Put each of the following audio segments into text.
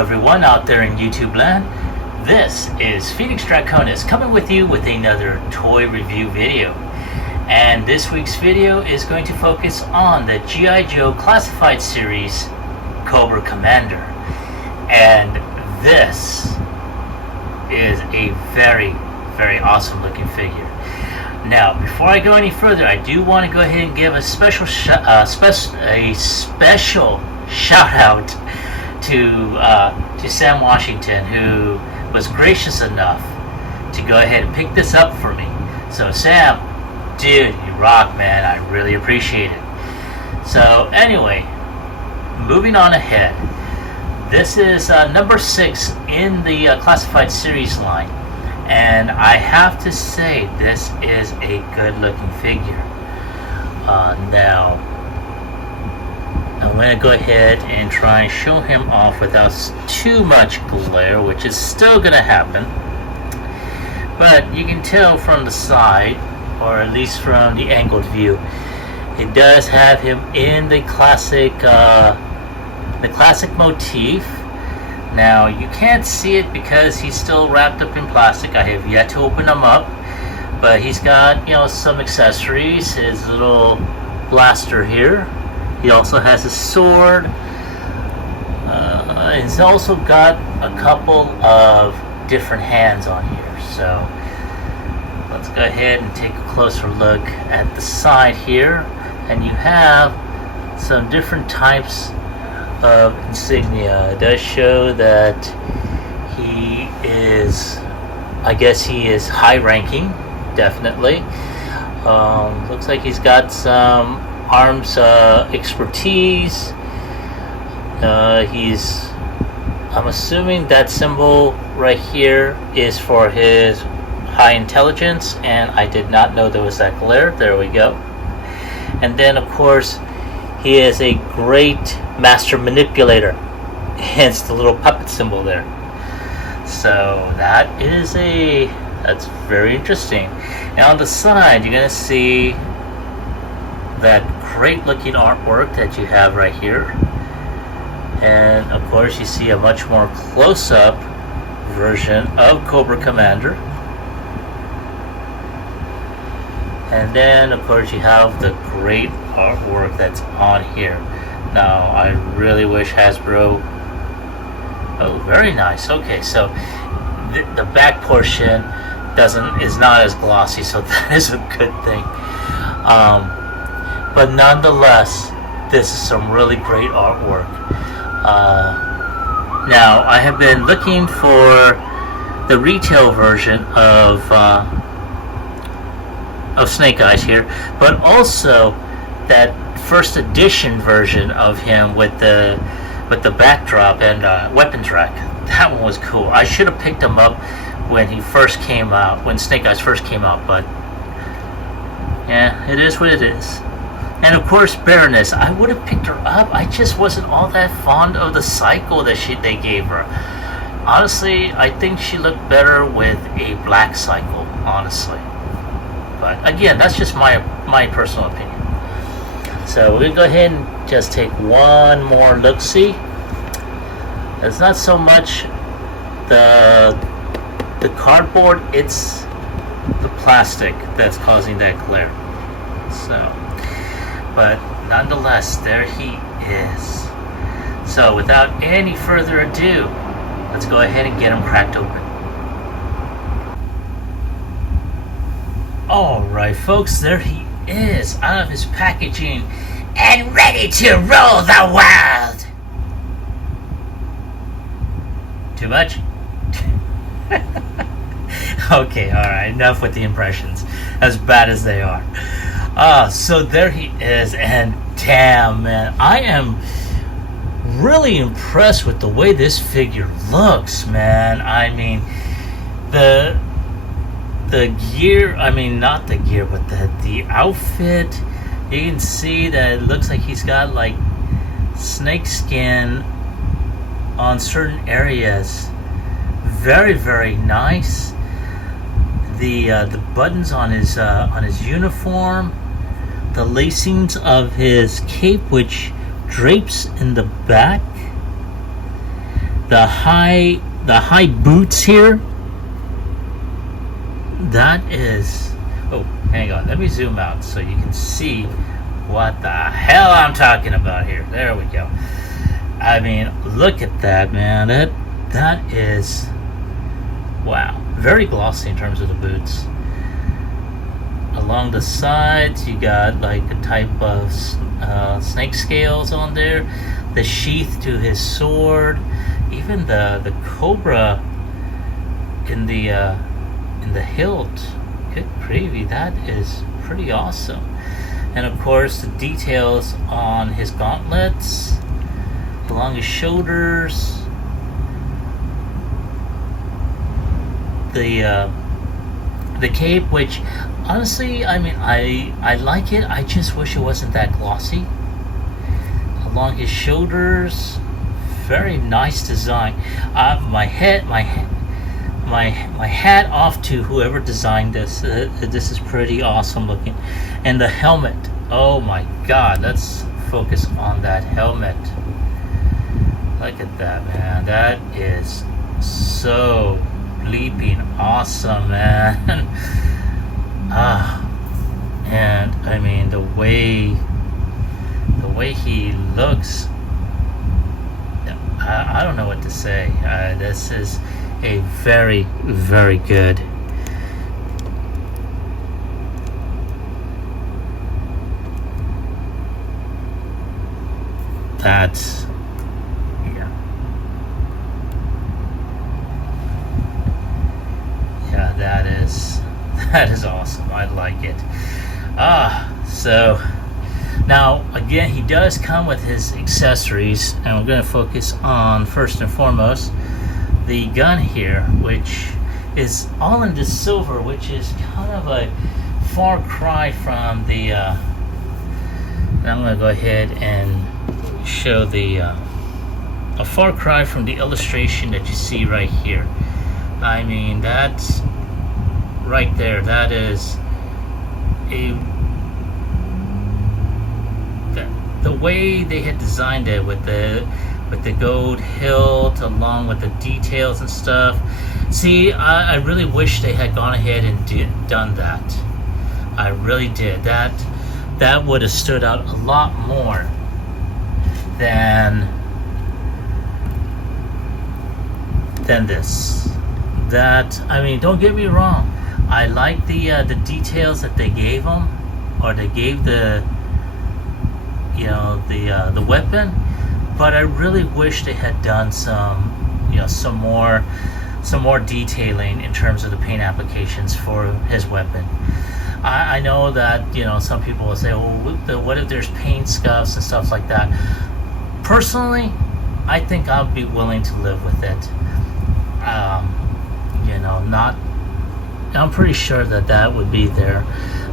everyone out there in YouTube land. This is FEDEX Draconis coming with you with another toy review video. And this week's video is going to focus on the G.I. Joe Classified Series Cobra Commander. And this is a very, very awesome looking figure. Now, before I go any further, I do want to go ahead and give a special shout out to Sam Washington, who was gracious enough to go ahead and pick this up for me. So Sam, dude, you rock, man. I really appreciate it. So anyway, moving on ahead. This is number 6 in the Classified Series line. And I have to say, this is a good looking figure. Now, I'm going to go ahead and try and show him off without too much glare, which is still going to happen. But you can tell from the side, or at least from the angled view, it does have him in the classic motif. Now, you can't see it because he's still wrapped up in plastic. I have yet to open him up, but he's got, some accessories. His little blaster here. He also has a sword. He's also got a couple of different hands on here. So, let's go ahead and take a closer look at the side here. And you have some different types of insignia. It does show that he is, I guess he is high ranking, definitely. Looks like he's got some arms expertise. I'm assuming that symbol right here is for his high intelligence, and I did not know there was that glare. There we go. And then of course he is a great master manipulator, hence the little puppet symbol there. So that's very interesting. And on the side, you're gonna see that great looking artwork that you have right here. And of course you see a much more close-up version of Cobra Commander. And then of course you have the great artwork that's on here. Now, I really wish Hasbro... Oh, very nice. Okay, so the back portion is not as glossy, so that is a good thing. But nonetheless, this is some really great artwork. Now, I have been looking for the retail version of Snake Eyes here, but also that first edition version of him with the backdrop and weapons rack. That one was cool. I should have picked him up when he first came out, when Snake Eyes first came out, but yeah, it is what it is. And of course, Baroness, I would have picked her up. I just wasn't all that fond of the cycle that they gave her. Honestly, I think she looked better with a black cycle, honestly. But again, that's just my personal opinion. So we're going to go ahead and just take one more look-see. It's not so much the cardboard, it's the plastic that's causing that glare. So, but nonetheless, there he is. So without any further ado, let's go ahead and get him cracked open. Alright folks, there he is out of his packaging and ready to roll the world. Too much? Okay, alright, enough with the impressions, as bad as they are. So there he is, and damn, man, I am really impressed with the way this figure looks, man. I mean, the gear, not the gear, but the outfit, you can see that it looks like he's got like snake skin on certain areas. Very, very nice. The buttons on his uniform, the lacings of his cape, which drapes in the back. the high boots here. That is, oh, hang on, let me zoom out so you can see what the hell I'm talking about here. There we go. I mean, look at that, man. That is, wow, very glossy in terms of the boots. Along the sides, you got like a type of snake scales on there. The sheath to his sword, even the Cobra in the hilt. Good gravy, that is pretty awesome. And of course, the details on his gauntlets, along his shoulders, the cape, which honestly, I mean, I like it. I just wish it wasn't that glossy. Along his shoulders, very nice design. My hat off to whoever designed this. This is pretty awesome looking. And the helmet, oh my god, let's focus on that helmet. Look at that, man. That is so bleeping awesome, man. And I mean, the way he looks, I don't know what to say. This is a very, very good that's yeah, that is awesome. I like it. So now again, he does come with his accessories, and we're going to focus on first and foremost the gun here, which is all in this silver, which is kind of a far cry from the I'm going to go ahead and show the a far cry from the illustration that you see right here. I mean, that's right there. That is the way they had designed it with the gold hilt along with the details and stuff. See, I really wish they had gone ahead and done that. I really did. That would have stood out a lot more than this. That, I mean, don't get me wrong. I like the details that they gave them, or they gave the weapon, but I really wish they had done some more detailing in terms of the paint applications for his weapon. I know that some people will say, well, what if there's paint scuffs and stuff like that? Personally, I think I'll be willing to live with it. I'm pretty sure that would be there.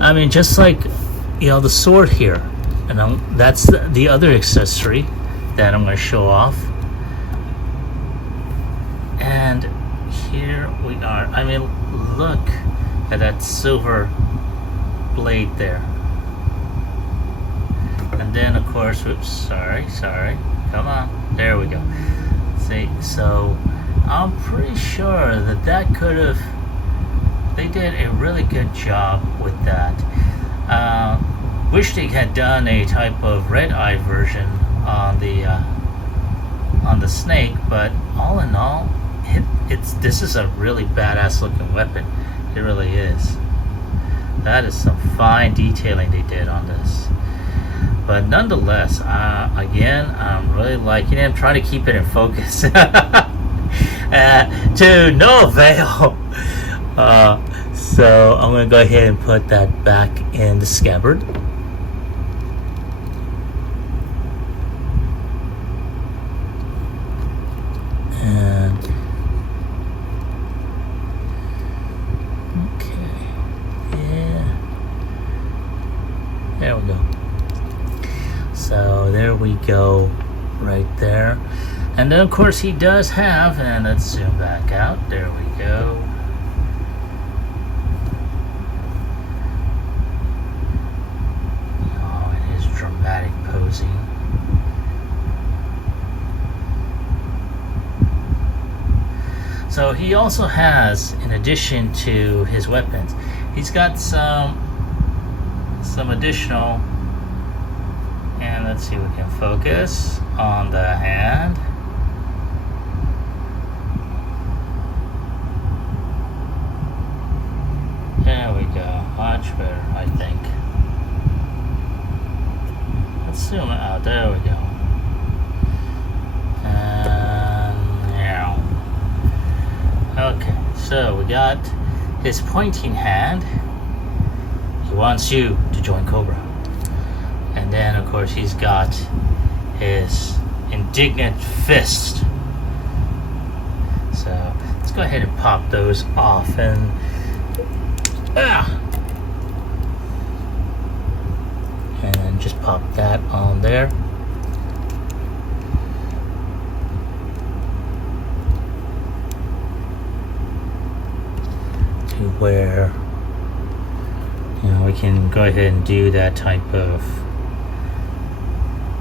I mean, just like the sword here, and that's the other accessory that I'm going to show off. And here we are. I mean, look at that silver blade there. And then, of course, oops, sorry, come on, there we go. See, so I'm pretty sure that could have, they did a really good job with that. Wish they had done a type of red eye version on the snake, but all in all, this is a really badass looking weapon. It really is. That is some fine detailing they did on this. But nonetheless, again, I'm really liking it. I'm trying to keep it in focus to no avail. So I'm going to go ahead and put that back in the scabbard. And okay, yeah, there we go. So there we go, right there. And then of course he does have, and let's zoom back out, there we go. Oh, and his dramatic posing. So he also has, in addition to his weapons, he's got some additional, and let's see if we can focus on the hand. There we go, much better, I think. Let's zoom it out, there we go. And now, okay, so we got his pointing hand. He wants you to join Cobra. And then, of course, he's got his indignant fist. So let's go ahead and pop those off and and just pop that on there. To where, you know, we can go ahead and do that type of,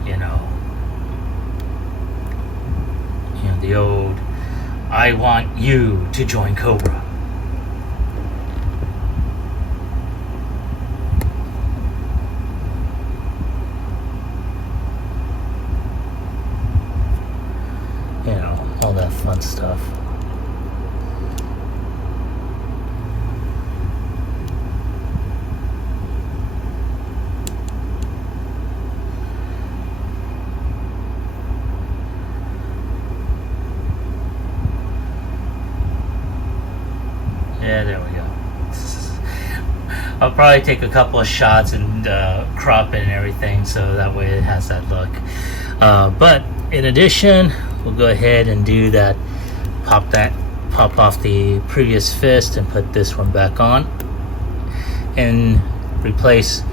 you know, the old "I want you to join Cobra." You know, all that fun stuff. Yeah, there we go. I'll probably take a couple of shots and crop it and everything, so that way it has that look. But in addition, we'll go ahead and do that. Pop off the previous fist and put this one back on, and replace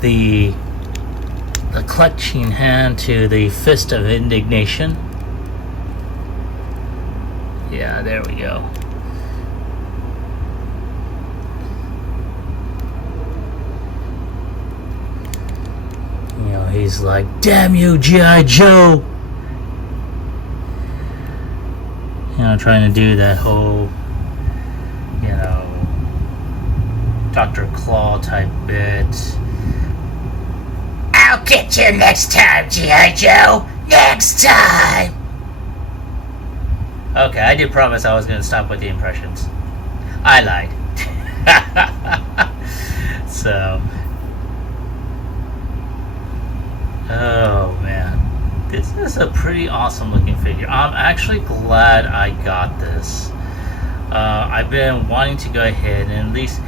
the clutching hand to the fist of indignation. Yeah, there we go. You know, he's like, "Damn you, G.I. Joe!" You know, trying to do that whole, you know, Dr. Claw type bit. "I'll get you next time, G.I. Joe! Next time!" Okay, I did promise I was going to stop with the impressions. I lied. So, oh man, this is a pretty awesome looking figure. I'm actually glad I got this. I've been wanting to go ahead and at least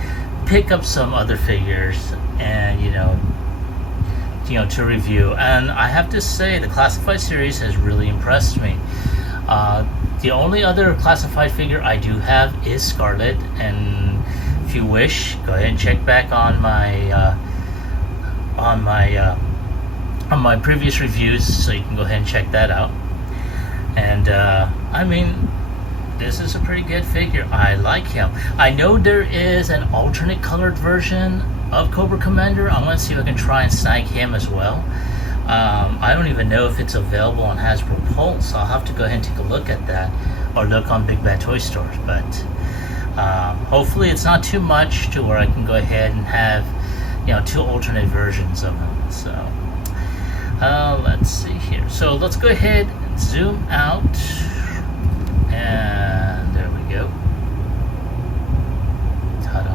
pick up some other figures and you know to review. And I have to say, the Classified series has really impressed me. The only other Classified figure I do have is Scarlet, and if you wish, go ahead and check back on my previous reviews, so you can go ahead and check that out. And I mean, this is a pretty good figure. I like him. I know there is an alternate colored version of Cobra Commander. I'm going to see if I can try and snag him as well. I don't even know if it's available on Hasbro Pulse. I'll have to go ahead and take a look at that, or look on Big Bad Toy Stores. But hopefully it's not too much to where I can go ahead and have, you know, two alternate versions of him. So let's see here. So let's go ahead and zoom out, and there we go. Ta-da!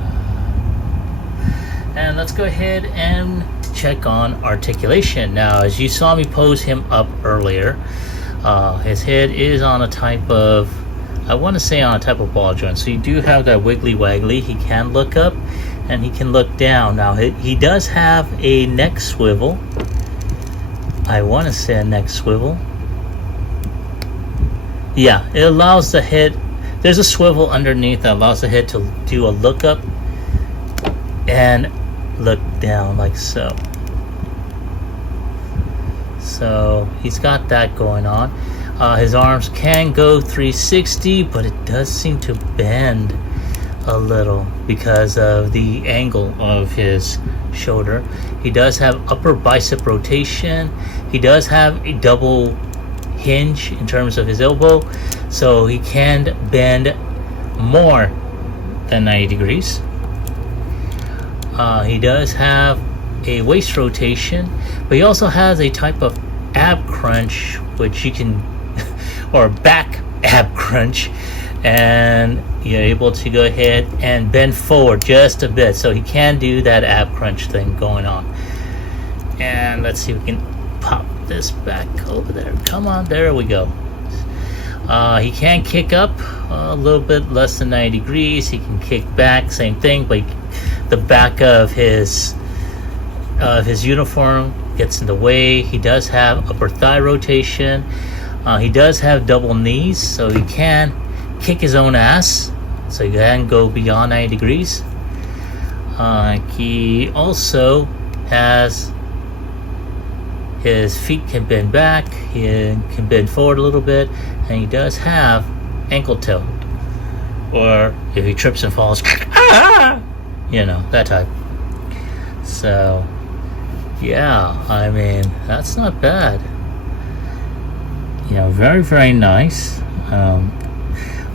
And let's go ahead and check on articulation. Now, as you saw me pose him up earlier, his head is on a type of, I want to say on a type of ball joint. So you do have that wiggly waggly. He can look up and he can look down. Now he does have a neck swivel. I want to say a neck swivel. Yeah, it allows the head, there's a swivel underneath that allows the head to do a look up and look down like so. So he's got that going on. His arms can go 360, but it does seem to bend a little because of the angle of his shoulder. He does have upper bicep rotation. He does have a double hinge in terms of his elbow, so he can bend more than 90 degrees. He does have a waist rotation, but he also has a type of ab crunch, which you can, or back ab crunch, and you're able to go ahead and bend forward just a bit, so he can do that ab crunch thing going on. And let's see if we can pop this back over there. Come on, there we go. He can kick up a little bit less than 90 degrees. He can kick back, same thing, but the back of his uniform gets in the way. He does have upper thigh rotation. He does have double knees, so he can kick his own ass, so he can go beyond 90 degrees. He also has, his feet can bend back, he can bend forward a little bit, and he does have ankle tilt, or if he trips and falls, you know, that type. So yeah, I mean, that's not bad. You know, very, very nice.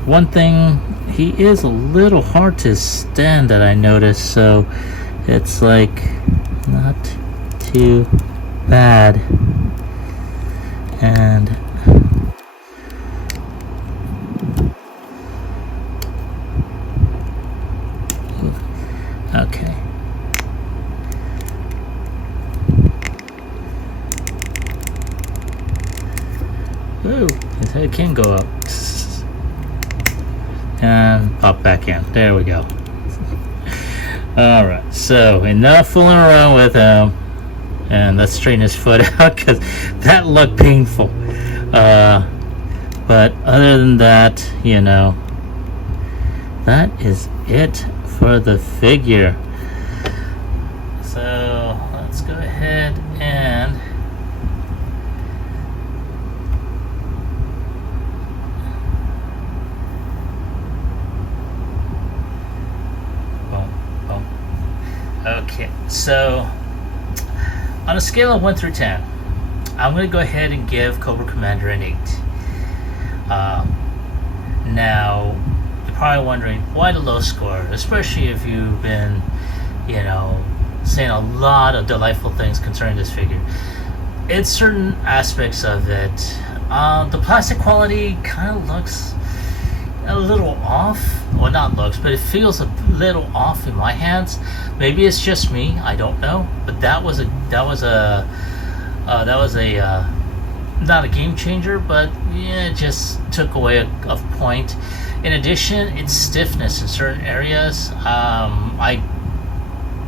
One thing, he is a little hard to stand that I noticed, so it's like not too bad. And okay. Ooh, his head can go up. And pop back in. There we go. Alright, so enough fooling around with him. And let's straighten his foot out, because that looked painful. But other than that, you know, that is it for the figure. So let's go ahead and okay, so on a scale of 1 through 10, I'm going to go ahead and give Cobra Commander an 8. Now, you're probably wondering, why the low score? Especially if you've been, you know, saying a lot of delightful things concerning this figure. It's certain aspects of it. The plastic quality kind of looks a little off. Well, not looks, but it feels a little off in my hands. Maybe it's just me, I don't know. But that was a not a game changer, but yeah, it just took away a point. In addition, its stiffness in certain areas.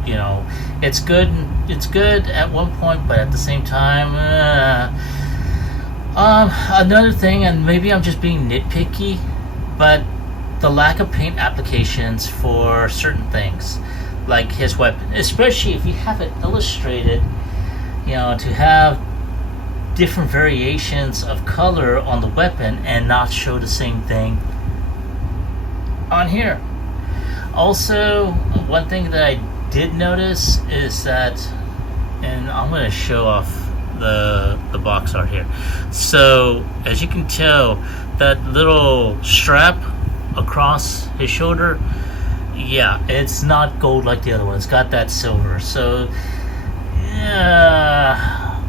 You know, it's good at one point, but at the same time, another thing, and maybe I'm just being nitpicky, but the lack of paint applications for certain things, like his weapon, especially if you have it illustrated, you know, to have different variations of color on the weapon and not show the same thing on here. Also, one thing that I did notice is that, and I'm going to show off the box art here. So as you can tell, that little strap across his shoulder, yeah, it's not gold like the other one. It's got that silver. So yeah,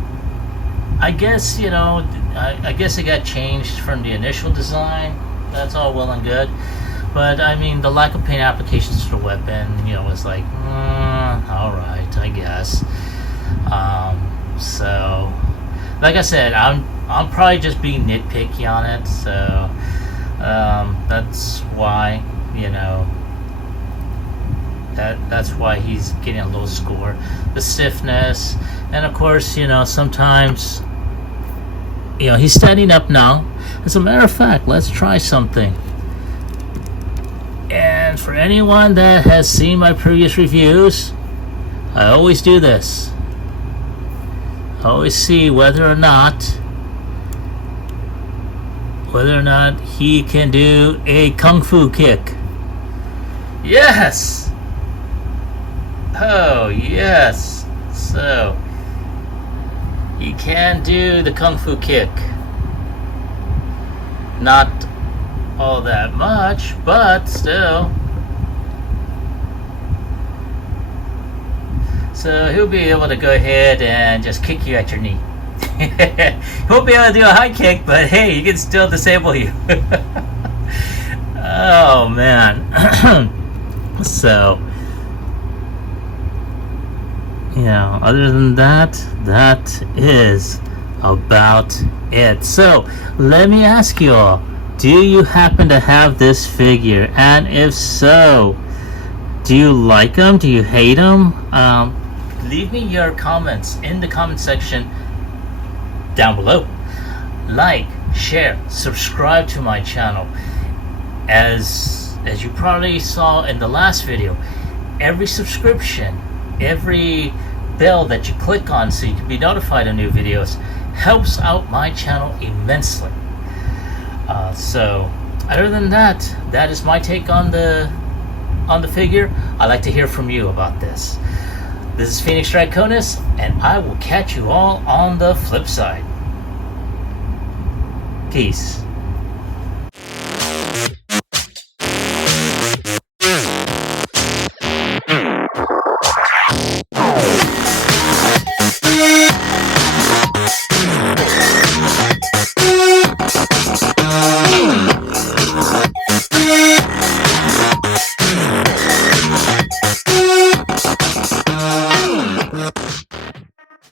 I guess, you know, I guess it got changed from the initial design. That's all well and good, but I mean, the lack of paint applications to the weapon, you know, was like, all right, I guess. So, like I said, I'm probably just being nitpicky on it. So that's why, you know, that's why he's getting a low score. The stiffness, and of course, you know, sometimes, you know, he's standing up now. As a matter of fact, let's try something. And for anyone that has seen my previous reviews, I always do this. I always see whether or not he can do a kung fu kick. Yes. Oh, yes. So he can do the kung fu kick. not all that much, but still. So he'll be able to go ahead and just kick you at your knee. He won't be able to do a high kick, but hey, he can still disable you. Oh man. So, yeah, other than that, that is about it. So let me ask you all, do you happen to have this figure? And if so, do you like him? Do you hate him? Leave me your comments in the comment section down below. Like, share, subscribe to my channel. As you probably saw in the last video, every subscription, every bell that you click on so you can be notified of new videos helps out my channel immensely. So other than that, that is my take on the figure. I'd like to hear from you about this. This is Phoenix Draconis, and I will catch you all on the flip side. Peace.